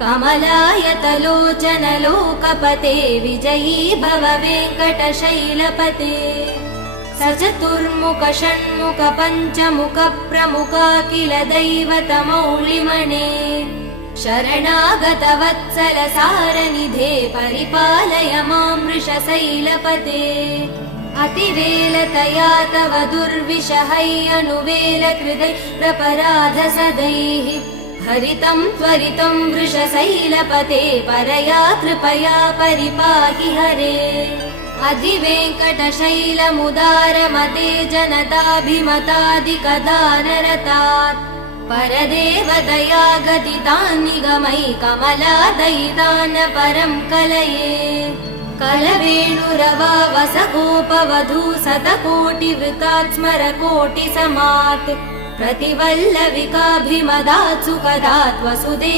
कमलायतलोचन लोकपते विजयी भव वेङ्कटशैलपते सचतुर्मुख षण्मुख पञ्चमुख प्रमुखाखिल दैवतमौलिमणे शरणागत वत्सल सारनिधे परिपालय मां वृषशैलपते अतिवेलतया तव दुर्विषहैरनुवेल कृदै प्रपराध सदैः हरितं त्वरितं वृषशैलपते परया कृपया परिपाहि हरे अधिवेङ्कटशैलमुदारमते जनताभिमतादिकदानरतात् परदेवदया गदितान् निगमै कमलादयितान् परं कलये कलवेणुरवा वसगोपवधू शतकोटिवृतात् स्मरकोटिसमात् प्रतिवल्लविकाभिमदात् सुखदात् वसुदेव